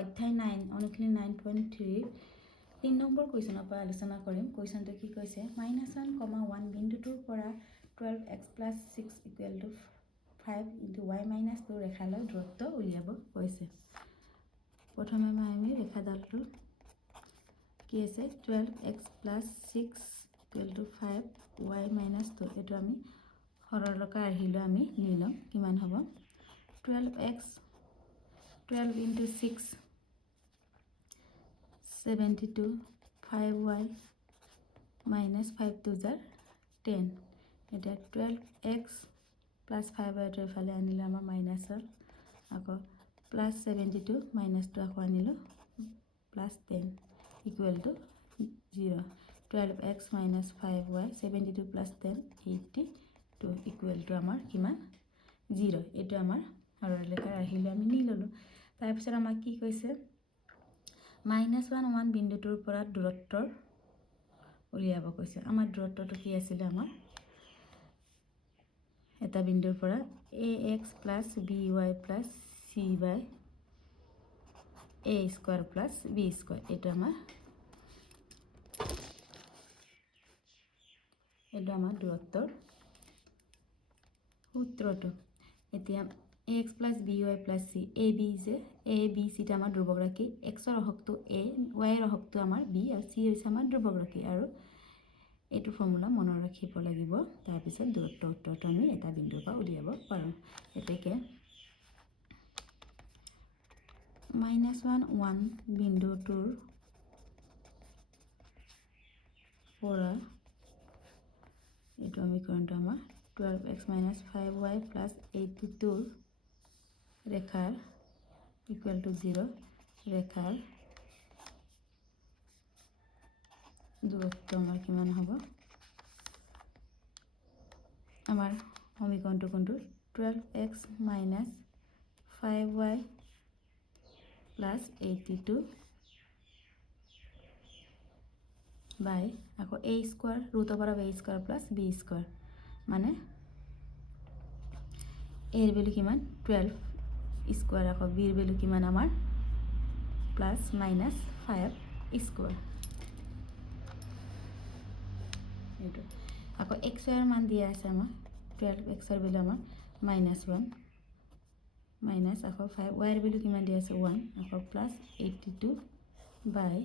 অধ্যায় 9 অনুশীলনী 9.3 3 নম্বৰ কুৱেশ্যনৰ পৰা আলোচনা কৰিম। কুৱেশ্যনটো কি কৈছে, -1, 1 বিন্দুটোৰ পৰা 12x + 6 = 5 × y - 2 ৰেখালৈ দূৰত্ব উলিয়াব কৈছে। প্ৰথমে আমি ৰেখাডালটো কি আছে 12x + 6 = 5 y - 2 এইটো আমি সৰলৰেখা আহিলে আমি নি ল'ম। কিমান হ'ব 12x 12 × 6 72 5y - 5 2 10 এটা 12x + 5y টো এফালে আনিলে আমাৰ মাইনাস হ'ল, আকৌ +72 - 2 আকৌ আনিলো +10 = 0 12x - 5y 72 + 10 82 = আমাৰ কিমান 0 এইটো আমাৰ সৰলৰেখাৰ আহিলে আমি নি ল'লো। তাৰপিছত আমাক কি কৈছে -1 1 বিন্দুটোৰ পৰা দূৰত্ব উলিয়াব কৈছে। আমাৰ দূৰত্বটো কি আছিল, আমাৰ এটা বিন্দুৰ পৰা ax + by + c/a² + b² এইটো আমাৰ দূৰত্বৰ সূত্ৰটো। এতিয়া ax + by + c ab যে abc টা আমাৰ ধ্ৰুবক ৰাশি, x ৰ অহকটো a, y ৰ অহকটো আমাৰ b আৰু c হৈছে আমাৰ ধ্ৰুবক ৰাশি, আৰু এইটো ফৰ্মুলা মনত ৰাখিব লাগিব। তাৰপিছত দূৰত্বৰ উত্তৰটো আমি এটা বিন্দুৰ পৰা উলিয়াব পাৰোঁ। এতেকে -1 1 বিন্দুটোৰ পৰা এইটো আমি কৰিমটো আমাৰ 12x - 5y + 82 ৰেখাৰ = 0 ৰেখাৰ দূৰত্ব আমাৰ কিমান হ'ব, আমাৰ সমীকৰণটো কোনটো 12x - 5y + 82 বাই আকৌ a² √a² + b² মানে a ৰ ভেলু কিমান 12² আকৌ b ৰ ভেলু কিমান আমাৰ +−5² এইটো আকৌ x ৰ মান দিয়া আছে আমাৰ 12x ৰ ভেলু আমাৰ -1 মাইনাস আকৌ 5 y ৰ ভেলু কিমান দিয়া আছে 1 আকৌ +82 বাই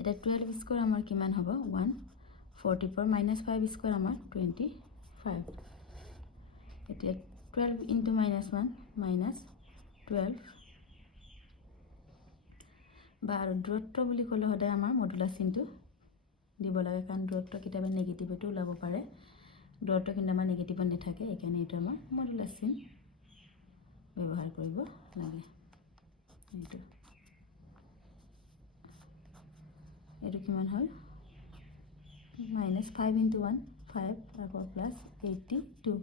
এটা 12² আমাৰ কিমান হ'ব 144 -5² আমাৰ 25। এতিয়া 12 × -1 -12 বা আৰু দূৰত্ব বুলি ক'লে সদায় আমাৰ মডুলাছ চিনটো দিব লাগে, কাৰণ দূৰত্ব কেতিয়াবা নেগেটিভটো ওলাব পাৰে, দূৰত্ব কিন্তু আমাৰ নেগেটিভত নাথাকে, এইকাৰণে এইটো আমাৰ মডুলাছ চিন ব্যৱহাৰ কৰিব লাগে। এইটো কিমান হ'ল -5 × 1 5 আকৌ +82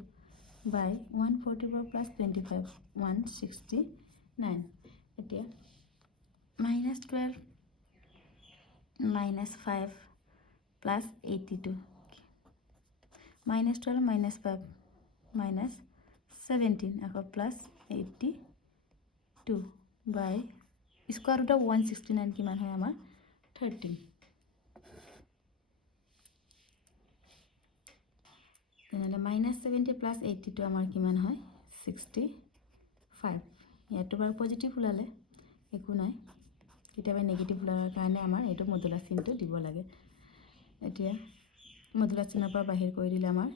বাই 144 + 25 169। এতিয়া -12 - 5 + 82 -12 - 5 -17 আকৌ +82 বাই স্কোৱাৰ ৰুট অফ 169 কিমান হয় আমাৰ 13। তেনেহ'লে -70 + 82 আমাৰ কিমান হয় 65। ইয়াতো বাৰু পজিটিভ ওলালে একো নাই, কেতিয়াবা নেগেটিভ ওলাৰ কাৰণে আমাৰ এইটো মডুলাছ চিনটো দিব লাগে। এতিয়া মডুলাছ চিনৰ পৰা বাহিৰ কৰি দিলে আমাৰ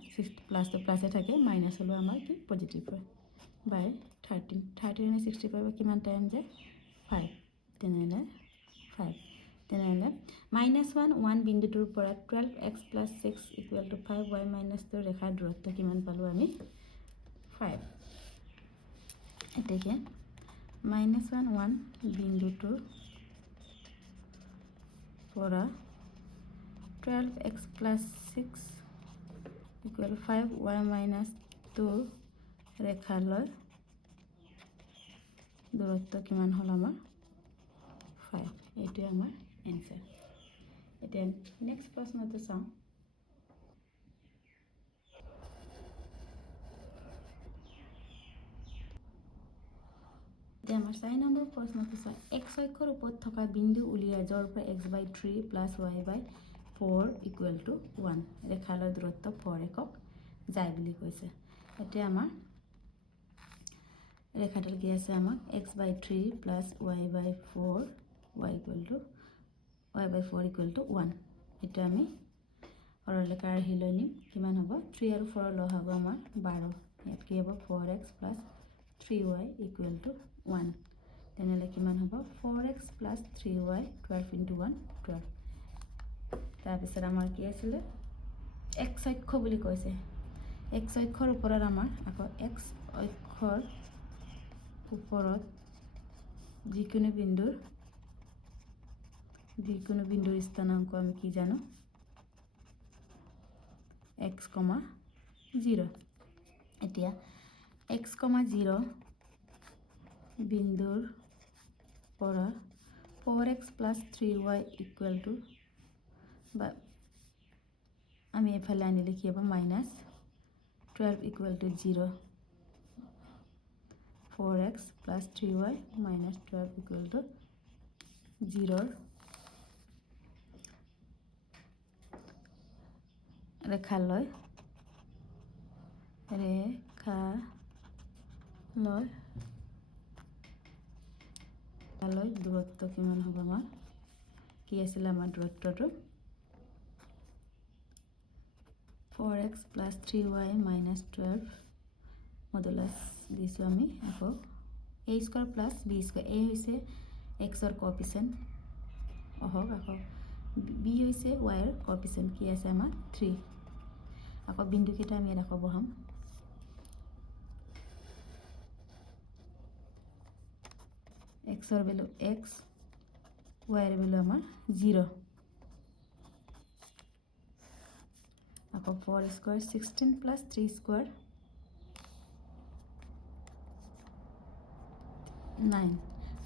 প্লাছটো প্লাছে থাকে, মাইনাছ হ'লেও আমাৰ কি পজিটিভ হয় বাই 13 13 × 65 কিমান টাইম যায় 5, তেনেহ'লে 5। তেনেহ'লে -1 1 বিন্দুটোৰ পৰা 12x + 6 = 5 y - 2 ৰেখাৰ দূৰত্ব কিমান পালোঁ আমি 5। এতেকে -1 1 বিন্দুটোৰ পৰা 12x + 6 = 5 y - 2 ৰেখালৈ দূৰত্ব কিমান হ'ল আমাৰ 5। এইটোৱে আমাৰ এনসাৰ। এতিয়া নেক্সট প্ৰশ্নটো চাওঁ। এতিয়া আমাৰ 4 নম্বৰ প্ৰশ্নটো চাই x অক্ষৰ ওপৰত থকা বিন্দু উলিয়াই য'ৰ পৰা x/3 + y/4 = 1 ৰেখালৈ দূৰত্ব 4 একক যায় বুলি কৈছে। এতিয়া আমাৰ ৰেখাটোৰ কি আছে আমাক x/3 + y/4 = 1। এটা আমি সৰলৰেখা আৰ্হি লৈ নিম কিমান হ'ব 3 আৰু 4 লগ হ'ব আমাৰ 12। ইয়াত কি হ'ব 4x + 3y = 1। তেনেহ'লে কিমান হ'ব 4x + 3y 12 × 1 12। তাৰপিছত আমাৰ কি আছিলে x অক্ষ বুলি কৈছে। x অক্ষৰ ওপৰত আমাৰ আকৌ x অক্ষৰ ওপৰত যিকোনো বিন্দুৰ স্থানাংক আমি কি জানো x, 0। এতিয়া x, 0 বিন্দুৰ পৰা 4x + 3y বা আমি এফালে আনিলে কি হ'ব -12 = 0। 4x + 3y -12 = 0 ৰেখালৈ দূৰত্ব কিমান হ'ব আমাৰ কি আছিল আমাৰ দূৰত্বটো 4x + 3y -12 মডুলাছ দিছোঁ আমি আকৌ a² + b²। a হৈছে x-ৰ কোএফিচিয়েণ্ট হওক আকৌ b হৈছে y-ৰ কোএফিচিয়েণ্ট কি আছে আমাৰ 3। আকৌ বিন্দুকেইটা আমি ইয়াত আকৌ বহাম x-ৰ ভেলু x, y-ৰ ভেলু আমাৰ 0। আকৌ 4² 16 + 3² 9।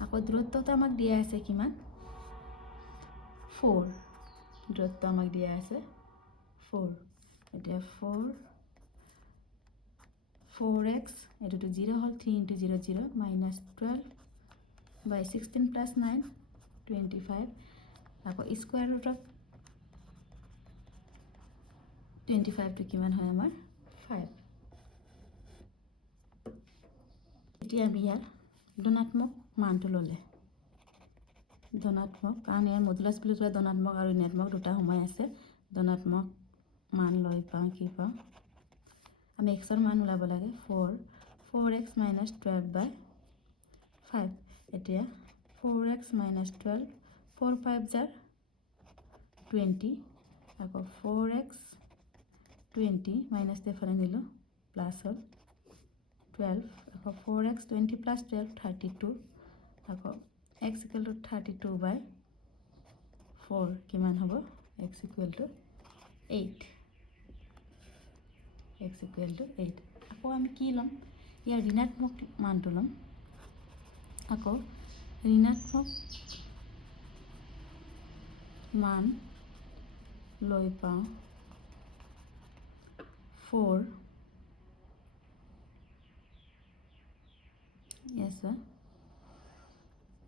আকৌ দূৰত্বটো আমাক দিয়া আছে কিমান 4। দূৰত্ব আমাক দিয়া আছে 4। এতিয়া 4x এটোটো 0 হ'ল 3 × 0 0 -12/16 + 9 25। আকৌ স্কোয়াৰ ৰুট অফ 25টো কিমান হয় আমাৰ 5। এতিয়া আমি ইয়াৰ ধনাত্মক মানটো ল'লে ধনাত্মক কাৰণ ইয়াৰ মডুলাছ বুলি ক'লে ধনাত্মক আৰু ঋণাত্মক দুটা সময় আছে। ধনাত্মক মান লৈ পাওঁ কি পাওঁ আমি x-ৰ মান ওলাব লাগে 4x -12/5। এতিয়া 4x -12 4 5 জাৰ 20 আকৌ 4x 20 মাইনাছ ডিফাৰেঞ্চ দিলোঁ প্লাছ হ'ল 12 আকৌ 4x 20 + 12 32 আকৌ x = 32/4 কিমান হ'ব x = 8। x = 8। আকৌ আমি কি ল'ম ইয়াৰ ঋণাত্মক মানটো ল'ম আকৌ ঋণাত্মক মান লৈ পাওঁ 4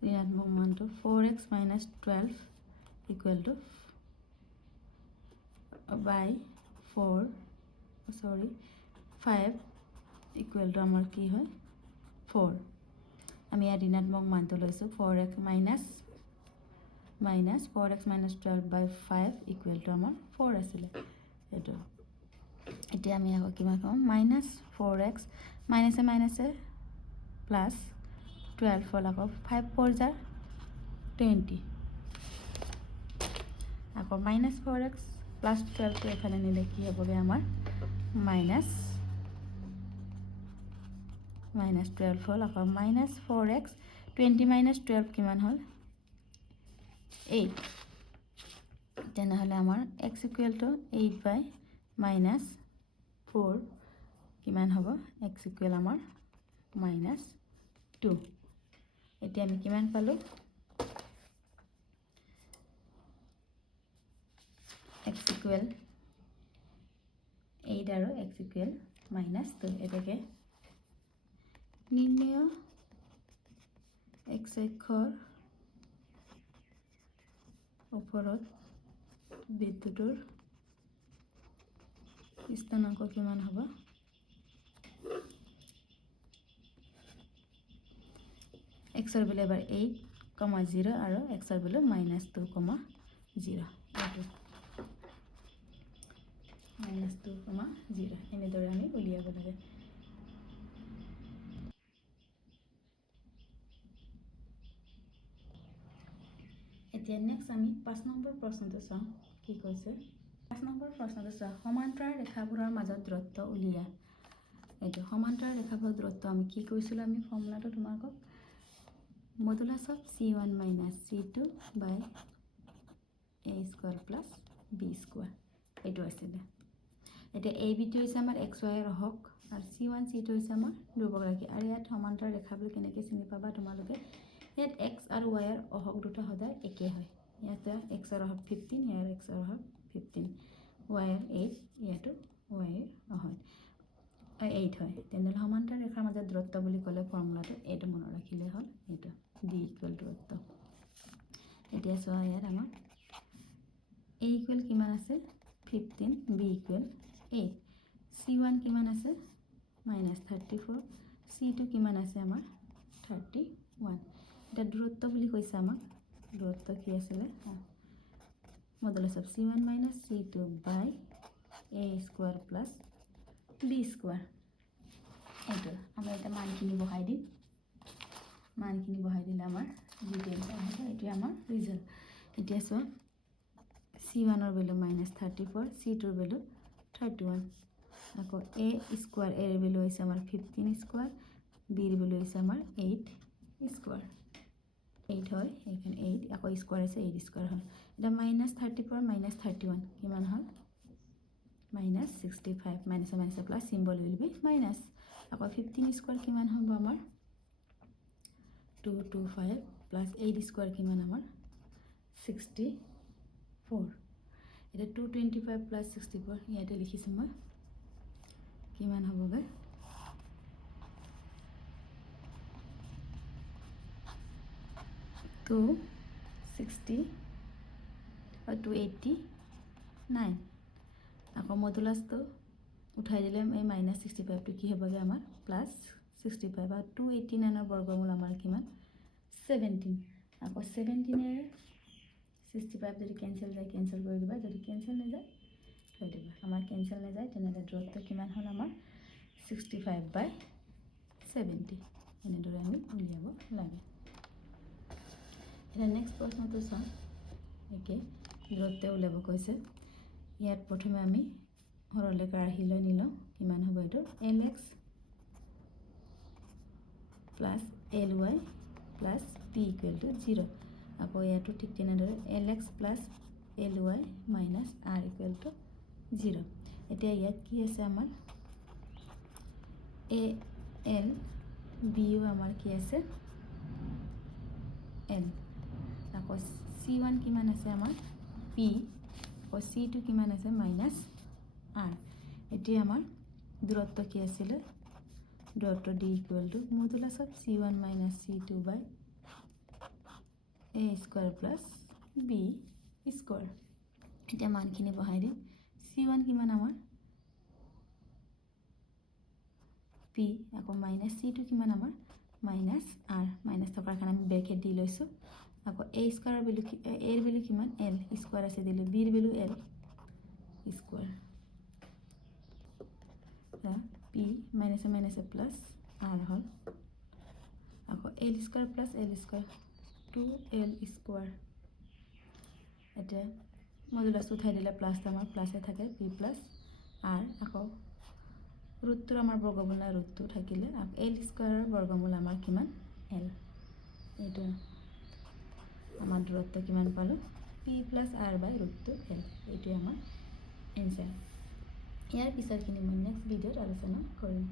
ঋণাত্মক মানটো 4x -12 = 5 = আমাৰ কি হয় 4। আমি ইয়াৰ ঋণাত্মক মানটো লৈছোঁ 4x -12/5 = আমাৰ 4 আছিলে এইটো। এতিয়া আমি আকৌ কিমান পাম -4x মাইনাছে প্লাছ 12 হ'ল আকৌ 5 4 জাৰ 20 আকৌ -4x + 12টো এফালে নিলে কি হ'বগৈ আমাৰ -12 হ'ল আকৌ -4x 20 - 12 কিমান হ'ল 8। তেনেহ'লে আমাৰ x = 8/-4 কিমান হ'ব x = আমাৰ -2। এতিয়া আমি কিমান পালোঁ x = 8 আৰু x = -2। এটাকে নিৰ্ণয় x অক্ষৰ ওপৰত বৃত্তটোৰ স্থানাংক কিমান হ'ব x ৰ ভ্যালু এবাৰ 8,0 আৰু x ৰ ভ্যালু -2,0 এইটো -2,0 এনেদৰে আমি উলিয়াব লাগে এতিয়া নেক্সট আমি 5 নম্বৰ প্ৰশ্নটো চাওঁ কি কৈছে 5 নম্বৰ প্ৰশ্নটো চাওঁ সমান্তৰাল ৰেখাবোৰৰ মাজত দূৰত্ব উলিয়া এইটো সমান্তৰাল ৰেখাবোৰৰ দূৰত্ব আমি কি কৈছিল আমি ফৰ্মুলাটো তোমাকক modulus of c1 - c2 by a square plus b square এইটো আছিল এতিয়া ab টো হৈছে আমাৰ xy ৰ অহক আৰু c1 c2 হৈছে আমাৰ ধ্ৰুবক আৰু ইয়াত সমান্তৰাল ৰেখাবোৰ কেনেকৈ চিনি পাবা তোমালোকে ইয়াত x আৰু y ৰ অহক দুটা সদায় একে হয় ইয়াতে x ৰ অহক 15 ইয়াৰ x ৰ অহক 15 y ৰ 8 ইয়াতো y ৰ অহক 8 হয় তেনে সমান্তৰাল ৰেখাৰ মাজত দূৰত্ব বুলি ক'লে ফৰ্মুলাটো এইটো মনত ৰাখিলে হ'ল এইটো d = দূৰত্ব এতিয়া চোৱা ইয়াত আমাৰ a = কিমান আছে 15 b = 8 c1 কিমান আছে -34 c2 কিমান আছে আমাৰ 31 এটা দূৰত্ব বুলি কৈছে আমাক দূৰত্ব কি আছিল modulus of c1 - c2 by a square plus b square এইটো আমরা এটা মানখিনি বহাই দিম মানখিনি বহাই দিলে আমাৰ ডিটেইলছ আহিব এটো আমাৰ ৰিজাল্ট এতিয়া সো c1 ৰ ভ্যালু -34 c2 ৰ ভ্যালু 31 আকৌ a স্কয়াৰ a ৰ ভ্যালু হৈছে আমাৰ 15 স্কয়াৰ b ৰ ভ্যালু হৈছে আমাৰ 8 স্কয়ার 8 হয় এখানে 8 আকৌ স্কয়ার আছে 8 স্কয়ার হয় এটা -34 -31 কিমান হয় -65 minus plus symbol will be minus আকৌ 15 স্কয়ার কিমান হ'ব আমাৰ 225 plus 8 স্কয়াৰ কিমান আমাৰ 64 এটা 225 plus 64 ইয়াতে লিখিছো মই কিমান হ'বগে 260 or 289 আকৌ মডুলাছটো উঠাই দিলে এই -65 টো কি হ'বগে আমাৰ +65 আৰু 289 ৰ বৰ্গমূল আমাৰ কিমান 17 আকৌ 17 এৰ 65 যদি কেনসেল যায় কেনসেল কৰি দিবা যদি কেনসেল না যায় থৈ দিবা আমাৰ কেনসেল না যায় তেনে দূৰত্ব কিমান হ'ল আমাৰ 65/70 এনেদৰে আমি উলিয়াব লাগে এটা নেক্সট প্ৰশ্নটো চাওঁ একে দূৰত্ব উলিয়াব কৈছে ইয়াত প্ৰথমে আমি সৰলৰেখা ৰাশি লৈ নিলো কিমান হ'ব এটো lx plus ly plus p = 0 আকৌ ইয়াতো ঠিক তেনেদৰে lx plus ly minus r = 0 এতিয়া ইয়াত কি আছে আমাৰ a l b ও আমাৰ কি আছে l আকৌ c1 কিমান আছে আমাৰ p আকৌ c2 কিমান আছে -r এতিয়া আমাৰ দূৰত্ব কি আছিল দূৰত্ব d = modulus of c1 - c2 by a square plus b square এটা মানখিনি বহাই দিম c1 কিমান আমাৰ p আকৌ -c2 কিমান আমাৰ -r মাইনাস থকাৰ কাৰণে আমি ব্ৰেকেট দি লৈছো আকৌ a স্কয়াৰ ভ্যালু a এর ভ্যালু কিমান l স্কয়ার আছে দিলে b এর value l square p minus plus r হল আকৌ l square plus l square 2l square এটা মডুলাস উঠাই দিলে প্লাস আমাৰ প্লাসে থাকে p প্লাস r আকৌ √2 আমাৰ বৰ্গমূল না √2 থাকিলে l স্কয়াৰৰ বৰ্গমূল আমাৰ কিমান l এইটো আমাৰ দূৰত্ব কিমান পালো p plus r by √2l এইটো আমাৰ এনসাৰ ইয়াৰ পিছৰখিনি মই নেক্সট ভিডিঅ'ত আলোচনা কৰিম